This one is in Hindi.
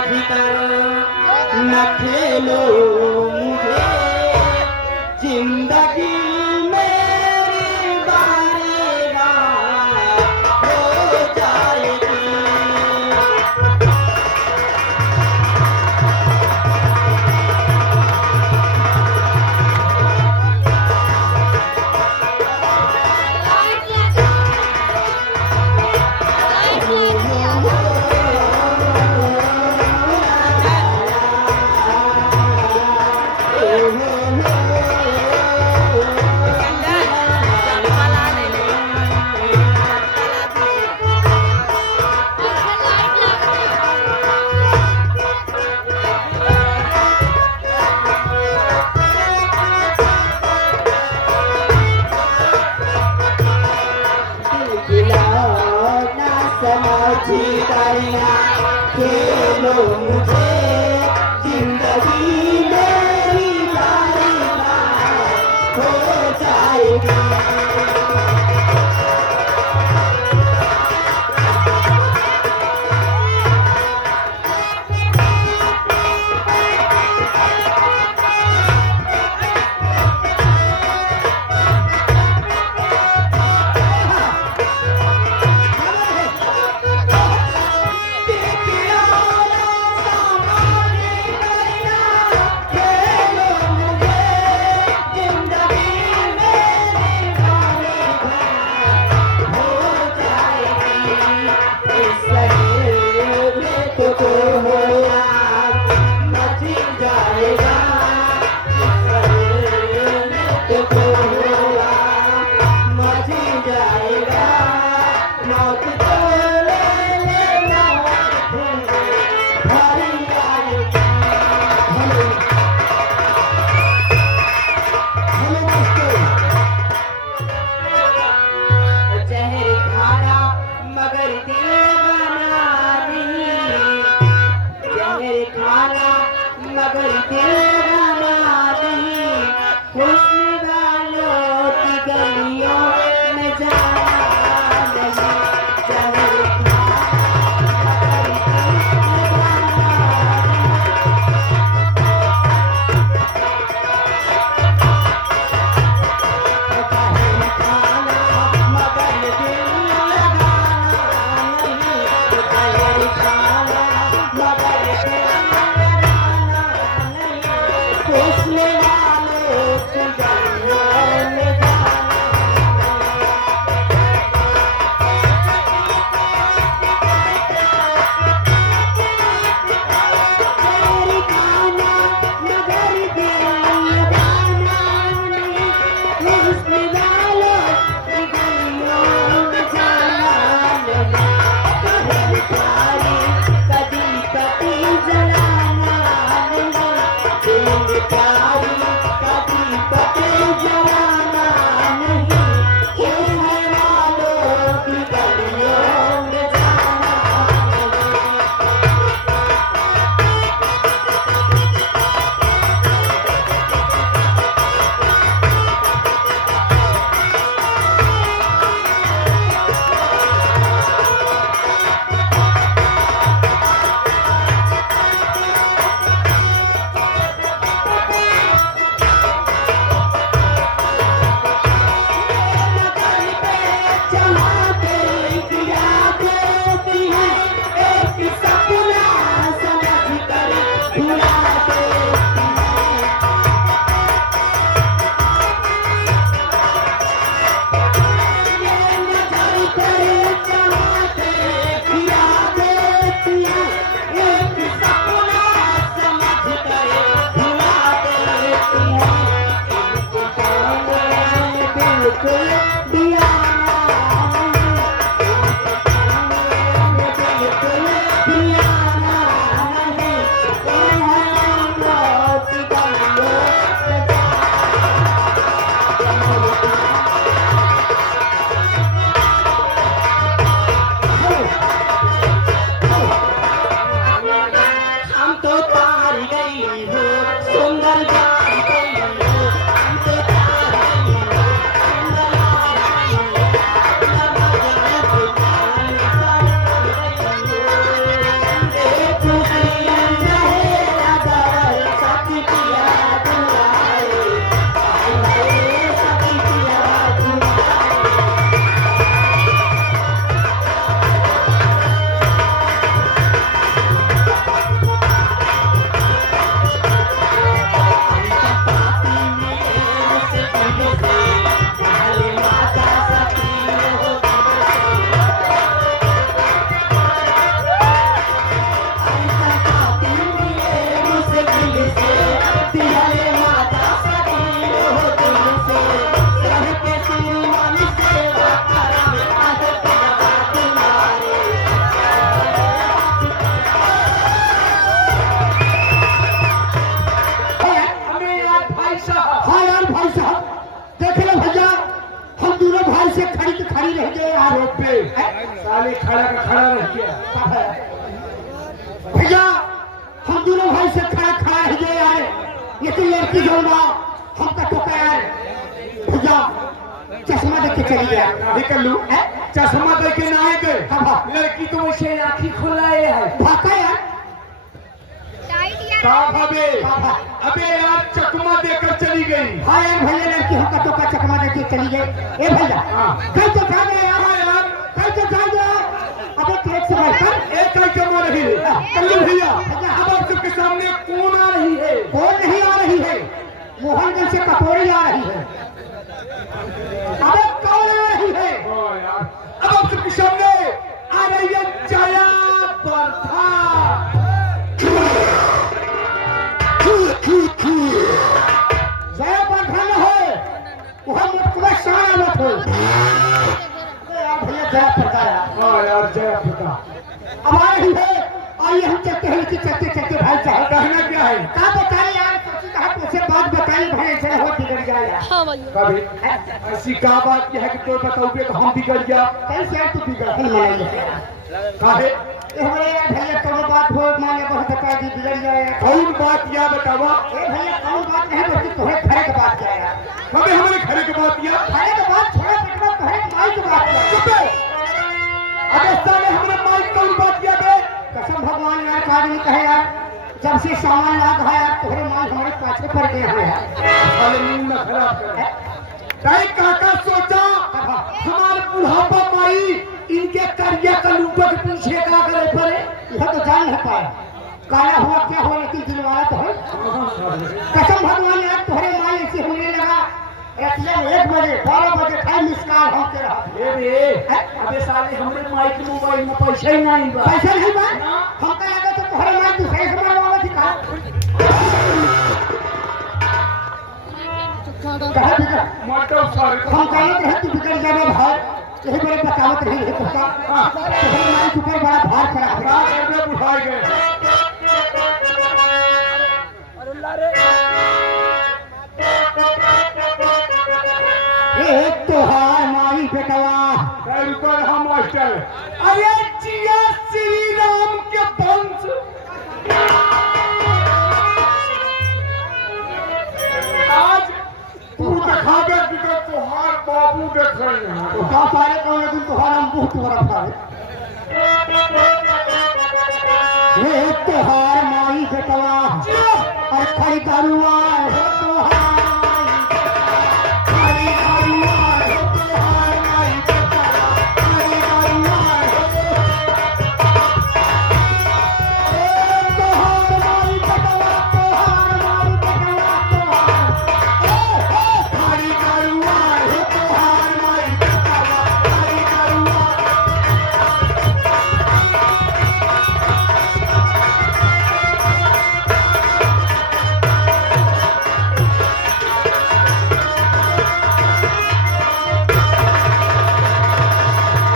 भीतर न खेलो मुझे जिंदगी मेरी बारी रात हो जाएगी। समझी करना खेलो मुझे जिंदगी मेरी बारी बात हो जाएगी। खड़ा का खड़ा रह गया। भैया हम दोनों भाई से खड़ा खड़ा ही गए आए, लेकिन लड़की जो ना हमका तो कह भैया चश्मा देख के चली गया। निकल लू चश्मा दे के ना आए गए। लड़की तो वैसे आँखी खुलाए है। भागा यार का भावे अबे यार चकमा देकर चली गई। हाँ यार भैया लड़की हमका तो का चकमा देके चली गई। ए भैया कहीं तो जा गए यार, कहीं तो जा गए। अबे ट्रक से बैठकर एक कहीं कमा रही है। कल्लू भैया अब आप सबके सामने कौन आ रही है? कौन नहीं आ रही है? मोहनगंज से कटोरी आ रही है। अबे कौन आ रही है? अब आप सबके सामने आ रही है जया बरथा। जया बरथा न हो, वह मुझको सारा मत हो। यार भैया जया बरथा यार। हाँ यार जया बरथा अब आ रही है। आइए हम चलते हैं कि चलते चलते भाई साहब कहना क्या है? क्या बताए यार, सोची कहा तुझसे बात बताई भाई से हो बिगड़ जाए यार। कभी ऐसी क्या बात यह है कि तो बताओगे तो हम बिगड़ गया? कैसे यार तू बिगड़ नहीं मानेंगे काहे? हमारे यार भैया कौन बात हो माने बहुत बता दी बिगड़ जाए। कौन बात या बतावा? ए भैया कौन बात नहीं बल्कि तुम्हें खरे की बात क्या यार। हमें हमारे घरे की बात या खरे की बात छोड़ा पटना तुम्हें माई की बात क्या। चुप है। अबे साले हमने माइक कौन बात किया बे? कसम भगवान यार काज नहीं कहे यार, जब से सामान लाग है यार तुम्हारे माई हमारे पाछे पड़ गए हैं यार। साले मुंह न खराब कर। कहीं काका सोचा हमारे बुढ़ापा माई इनके करिया कलूटा के पीछे क्या करे पड़े? यह तो जान नहीं पाया काला हुआ क्या हुआ, लेकिन दिलवाया तो है। कसम भगवान यार तुम्हारे माई ऐसे होने लगा रतिया में 1 बजे 12 बजे खाई मिसकाल होते रहा। अबे साले हमारे माई के मोबाइल में पैसा ही नहीं बा। पैसा नहीं बा हमका लगा तो तुम्हारे माई दूसरे से मरवावा थी कहा। कहा बिगड़ मटो सारे हम कहते हैं तू बिगड़ जाने भाई, यही मेरे बचावत नहीं है तुमका। तुम्हारे माई के ऊपर बड़ा भार पड़ा है। रात में उठाए गए। एक त्योहार माई बेटवा रुपये हम मास्टर। अरे जिया श्री राम के वंश। आज तू दिखावे कि त्योहार बाबू देख रहे हैं। तो का सारे कौन दिन त्योहार हम बहुत बड़ा था। एक त्योहार माई बेटवा और खरीदारुआ